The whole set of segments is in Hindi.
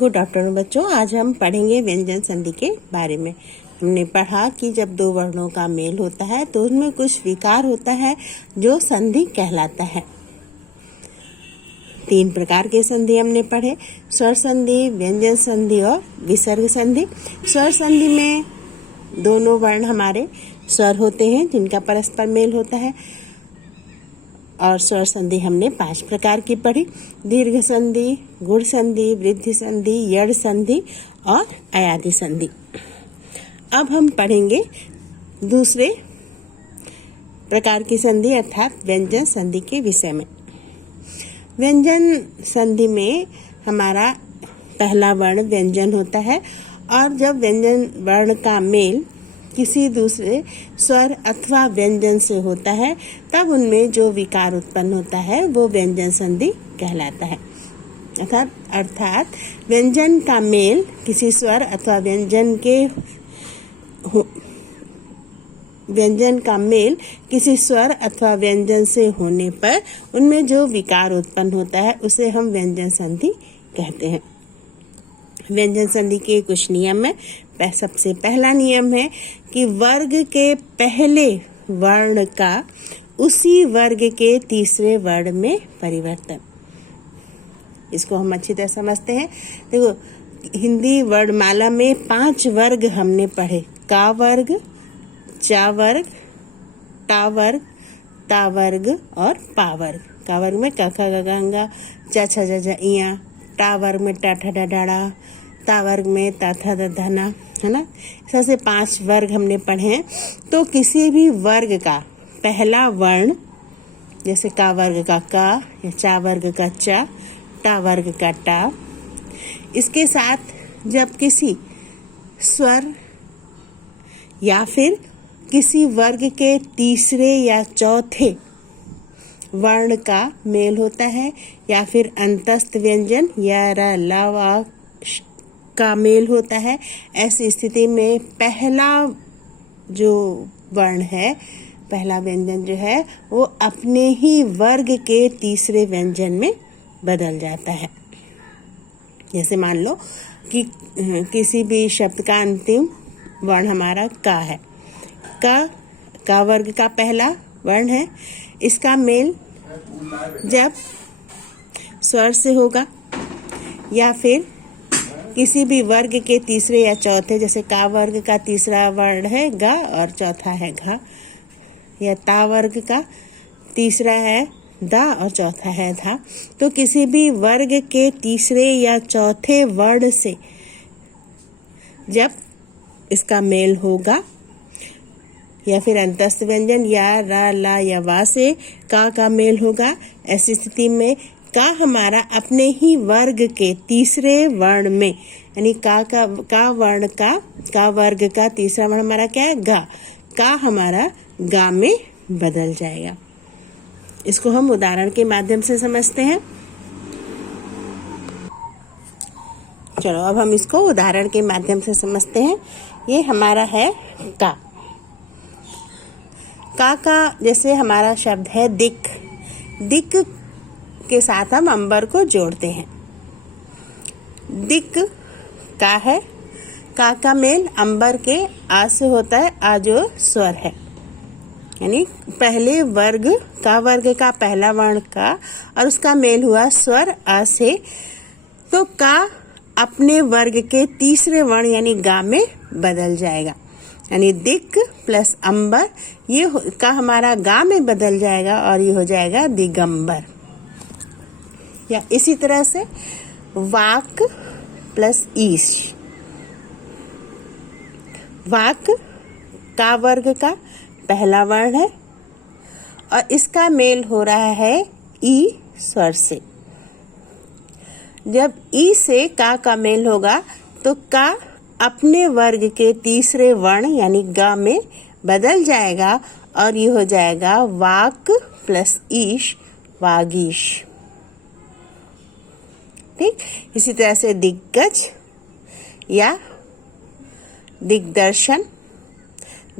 गुड आफ्टरनून बच्चों, आज हम पढ़ेंगे व्यंजन संधि के बारे में। हमने पढ़ा कि जब दो वर्णों का मेल होता है तो उनमें कुछ विकार होता है जो संधि कहलाता है। 3 प्रकार के संधि हमने पढ़े, स्वर संधि, व्यंजन संधि और विसर्ग संधि। स्वर संधि में दोनों वर्ण हमारे स्वर होते हैं जिनका परस्पर मेल होता है। और स्वर संधि हमने 5 प्रकार की पढ़ी, दीर्घ संधि, गुण संधि, वृद्धि संधि, यड़ संधि और अयादि संधि। अब हम पढ़ेंगे दूसरे प्रकार की संधि अर्थात व्यंजन संधि के विषय में। व्यंजन संधि में हमारा पहला वर्ण व्यंजन होता है और जब व्यंजन वर्ण का मेल किसी दूसरे स्वर अथवा व्यंजन से होता है तब उनमें जो विकार उत्पन्न होता है वो व्यंजन संधि कहलाता है। अर्थात व्यंजन का मेल किसी स्वर अथवा व्यंजन से होने पर उनमें जो विकार उत्पन्न होता है उसे हम व्यंजन संधि कहते हैं। व्यंजन संधि के कुछ नियम है। सबसे पहला नियम है कि वर्ग के पहले वर्ण का उसी वर्ग के तीसरे वर्ण में परिवर्तन। इसको हम अच्छी तरह समझते हैं। देखो, हिंदी वर्णमाला में 5 वर्ग हमने पढ़े, का वर्ग, चा वर्ग, टा वर्ग, ता वर्ग और पा वर्ग। का वर्ग में क ख ग घ ङ, च छ ज झ ञ, टा वर्ग में ट ठ ड ढ ड़, ता वर्ग में ता थ द ध न, है ना। इस तरह से 5 वर्ग हमने पढ़े हैं। तो किसी भी वर्ग का पहला वर्ण, जैसे का वर्ग का का या चा वर्ग का चा, टा वर्ग का टा, इसके साथ जब किसी स्वर या फिर किसी वर्ग के तीसरे या चौथे वर्ण का मेल होता है या फिर अंतस्थ व्यंजन या र ल व का मेल होता है, ऐसी स्थिति में पहला जो वर्ण है, पहला व्यंजन जो है वो अपने ही वर्ग के तीसरे व्यंजन में बदल जाता है। जैसे मान लो कि किसी भी शब्द का अंतिम वर्ण हमारा का है। का वर्ग का पहला वर्ण है। इसका मेल जब स्वर से होगा या फिर किसी भी वर्ग के तीसरे या चौथे, जैसे का वर्ग का तीसरा वर्ण है गा और चौथा है घा, या ता वर्ग का तीसरा है दा और चौथा है धा, तो किसी भी वर्ग के तीसरे या चौथे वर्ण से जब इसका मेल होगा या फिर अंतस्थ व्यंजन या रा ला या वा से का मेल होगा, ऐसी स्थिति में का हमारा अपने ही वर्ग के तीसरे वर्ण में, यानी का वर्ग का तीसरा वर्ण हमारा क्या है, गा, का हमारा गा में बदल जाएगा। इसको हम उदाहरण के माध्यम से समझते हैं। चलो अब हम इसको उदाहरण के माध्यम से समझते हैं। ये हमारा है का जैसे हमारा शब्द है दिक। दिक के साथ हम अंबर को जोड़ते हैं। दिक का है, का मेल अंबर के आ से होता है, आ जो स्वर है, यानी पहले वर्ग का पहला वर्ण का और उसका मेल हुआ स्वर आ से, तो का अपने वर्ग के तीसरे वर्ण यानी गा में बदल जाएगा, यानी दिक प्लस अंबर, ये का हमारा गा में बदल जाएगा और ये हो जाएगा दिगंबर। या इसी तरह से वाक प्लस ईश। वाक का वर्ग का पहला वर्ण है और इसका मेल हो रहा है ई स्वर से। जब ई से का मेल होगा तो का अपने वर्ग के तीसरे वर्ण यानी गा में बदल जाएगा और ये हो जाएगा वाक प्लस ईश, वागीश। ठीक, इसी तरह से दिग्गज या दिग्दर्शन,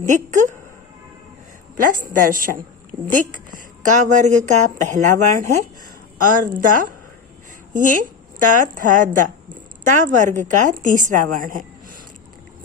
दिक प्लस दर्शन। दिक का वर्ग का पहला वर्ण है और द ये त थ द, त ता वर्ग का तीसरा वर्ण है।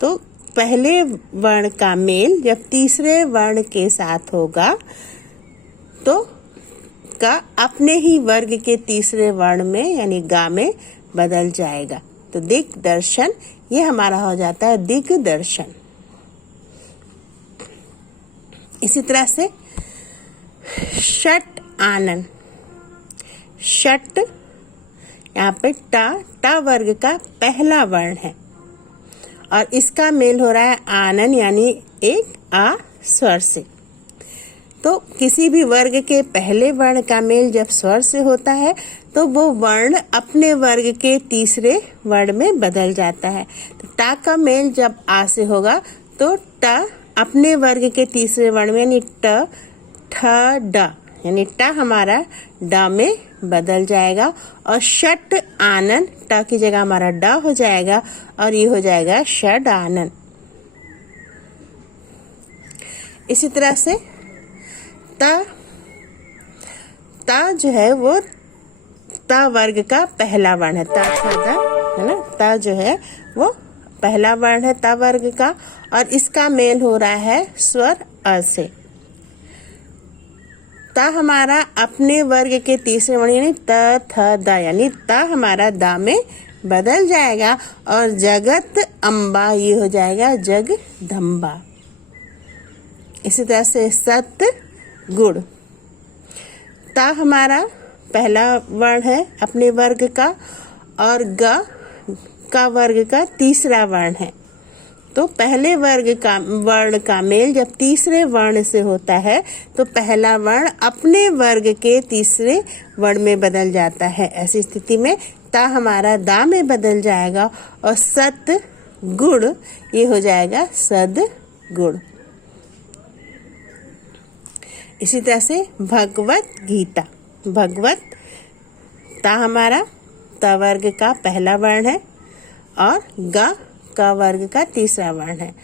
तो पहले वर्ण का मेल जब तीसरे वर्ण के साथ होगा तो का अपने ही वर्ग के तीसरे वर्ण में यानी गा में बदल जाएगा। तो दिग्दर्शन ये हमारा हो जाता है दिग्दर्शन। इसी तरह से षट आनन, षट यहाँ पे टा वर्ग का पहला वर्ण है और इसका मेल हो रहा है आनन यानी एक आ स्वर से। तो किसी भी वर्ग के पहले वर्ण का मेल जब स्वर से होता है तो वो वर्ण अपने वर्ग के तीसरे वर्ण में बदल जाता है। तो टा का मेल जब आ से होगा तो टा अपने वर्ग के तीसरे वर्ण में यानी ट ठ ड यानी ट हमारा ड में बदल जाएगा और षट आनन ट की जगह हमारा ड हो जाएगा और ये हो जाएगा षड आनन। इसी तरह से ता जो है वो ता वर्ग का पहला वर्ण है। ता है ना, ता जो है वो पहला वर्ण है ता वर्ग का और इसका मेल हो रहा है स्वर अ से। ता हमारा अपने वर्ग के तीसरे वर्ण यानी त थ द यानी ता हमारा दा में बदल जाएगा और जगत अम्बा ये हो जाएगा जगदम्बा। इसी तरह से सत गुड़, ता हमारा पहला वर्ण है अपने वर्ग का और ग का वर्ग का तीसरा वर्ण है। तो पहले वर्ण का मेल जब तीसरे वर्ण से होता है तो पहला वर्ण अपने वर्ग के तीसरे वर्ण में बदल जाता है। ऐसी स्थिति में ता हमारा दा में बदल जाएगा और सत गुड़ ये हो जाएगा सद गुड़। इसी तरह से भगवत गीता, भगवत ता हमारा ता वर्ग का पहला वर्ण है और गा का वर्ग का तीसरा वर्ण है।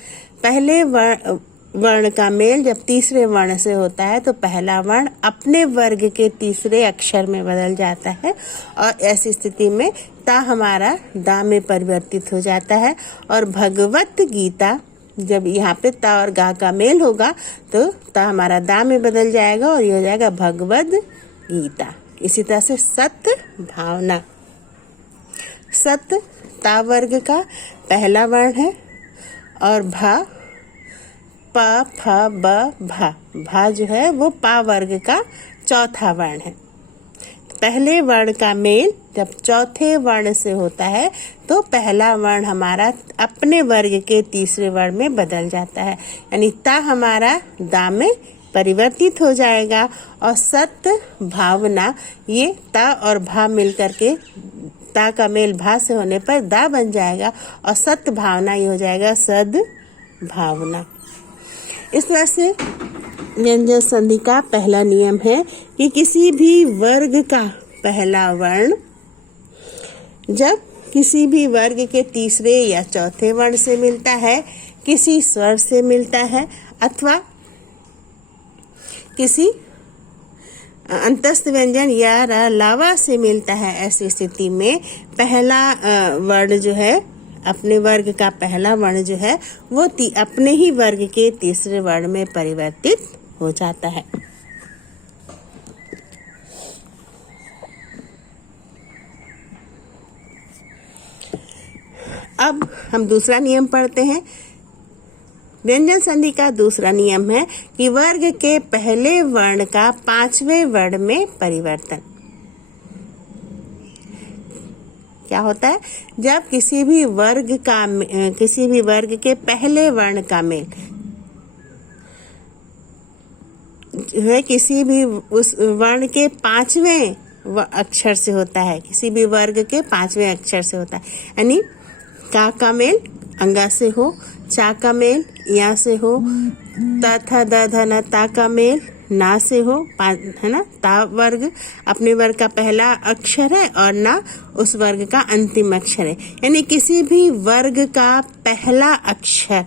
पहले वर्ण का मेल जब तीसरे वर्ण से होता है तो पहला वर्ण अपने वर्ग के तीसरे अक्षर में बदल जाता है और ऐसी स्थिति में ता हमारा दा में परिवर्तित हो जाता है और भगवत गीता जब यहाँ पे ता और गा का मेल होगा तो ता हमारा दा में बदल जाएगा और ये हो जाएगा भगवद गीता। इसी तरह से सत भावना, सत ता वर्ग का पहला वर्ण है और भा प फ ब भा जो है वो पा वर्ग का चौथा वर्ण है। पहले वर्ण का मेल जब चौथे वर्ण से होता है तो पहला वर्ण हमारा अपने वर्ग के तीसरे वर्ण में बदल जाता है यानी ता हमारा दा में परिवर्तित हो जाएगा और सत भावना ये ता और भा मिलकर के ता का मेल भा से होने पर दा बन जाएगा और सत भावना ये हो जाएगा सद भावना। इस तरह से व्यंजन संधि का पहला नियम है कि किसी भी वर्ग का पहला वर्ण जब किसी भी वर्ग के तीसरे या चौथे वर्ण से मिलता है, किसी स्वर से मिलता है अथवा किसी अंतस्थ व्यंजन या लावा से मिलता है, ऐसी स्थिति में पहला वर्ण जो है अपने वर्ग का पहला वर्ण जो है वो अपने ही वर्ग के तीसरे वर्ण में परिवर्तित हो जाता है। अब हम दूसरा नियम पढ़ते हैं। व्यंजन संधि का दूसरा नियम है कि वर्ग के पहले वर्ण का पांचवें वर्ण में परिवर्तन। क्या होता है? जब किसी भी वर्ग के पहले वर्ण का मेल है किसी भी उस वर्ण के पांचवें अक्षर से होता है, किसी भी वर्ग के पांचवें अक्षर से होता है, यानी का मेल अंगा से हो, चा का मेल या से हो, त थ द ध न ता का मेल ना से हो, है ना। ता वर्ग अपने वर्ग का पहला अक्षर है और ना उस वर्ग का अंतिम अक्षर है, यानी किसी भी वर्ग का पहला अक्षर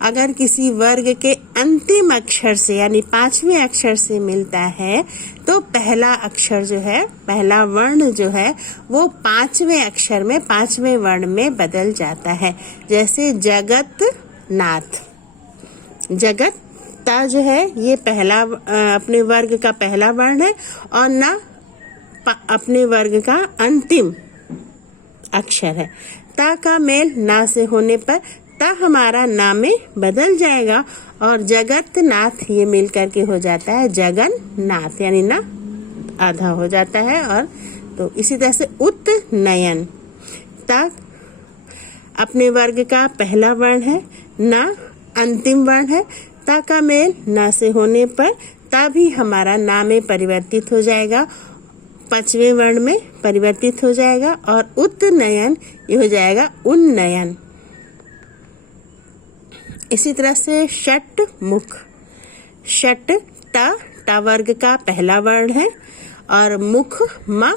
अगर किसी वर्ग के अंतिम अक्षर से यानी 5वें अक्षर से मिलता है तो पहला अक्षर जो है, पहला वर्ण जो है वो 5वें अक्षर में, 5वें वर्ण में बदल जाता है। जैसे जगत नाथ, जगत ता जो है ये पहला अपने वर्ग का पहला वर्ण है और ना अपने वर्ग का अंतिम अक्षर है। ता का मेल ना से होने पर ता हमारा ना में बदल जाएगा और जगत नाथ ये मिल करके हो जाता है जगन्नाथ, यानी ना आधा हो जाता है। और तो इसी तरह से उत्नयन, ता अपने वर्ग का पहला वर्ण है, ना अंतिम वर्ण है। ता का मेल ना से होने पर ता भी हमारा ना में परिवर्तित हो जाएगा, 5वें वर्ण में परिवर्तित हो जाएगा और उत्नयन ये हो जाएगा उन्नयन। इसी तरह से षट मुख, षट टा वर्ग का पहला वर्ण है और मुख मा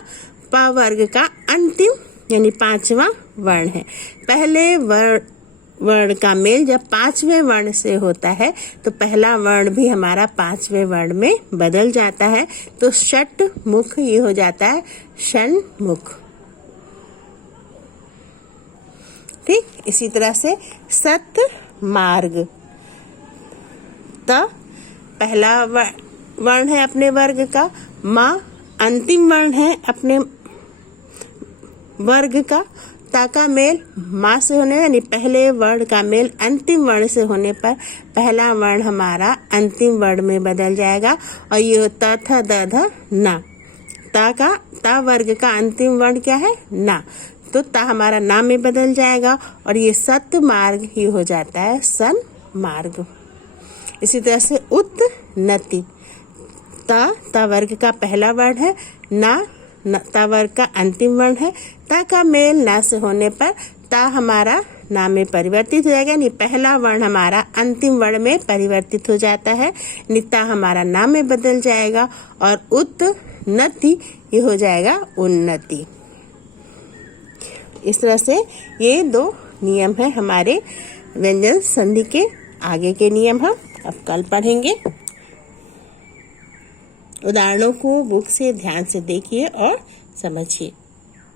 पा वर्ग का अंतिम यानी 5वां वर्ण है। पहले वर्ण का मेल जब 5वें वर्ण से होता है तो पहला वर्ण भी हमारा 5वें वर्ण में बदल जाता है, तो षट मुख ये हो जाता है षण्मुख। ठीक, इसी तरह से सत मार्ग, त पहला वर्ण है अपने वर्ग का, मा अंतिम वर्ण है अपने वर्ग का। ता का मेल माँ से होने यानी पहले वर्ण का मेल अंतिम वर्ण से होने पर पहला वर्ण हमारा अंतिम वर्ण में बदल जाएगा और ये होता था द ध ना। ता वर्ग का अंतिम वर्ण क्या है? ना, तो ता हमारा ना में बदल जाएगा और ये सत मार्ग ही हो जाता है सन मार्ग। इसी तरह से उन्नति, ता वर्ग का पहला वर्ण है, ना ता वर्ग का अंतिम वर्ण है। ता का मेल ना से होने पर ता हमारा ना में परिवर्तित हो जाएगा, यानी पहला वर्ण हमारा अंतिम वर्ण में परिवर्तित हो जाता है, ता हमारा ना में बदल जाएगा और उन्नति ये हो जाएगा उन्नति। इस तरह से ये 2 नियम है हमारे व्यंजन संधि के। आगे के नियम हम अब कल पढ़ेंगे। उदाहरणों को बुक से ध्यान से देखिए और समझिए।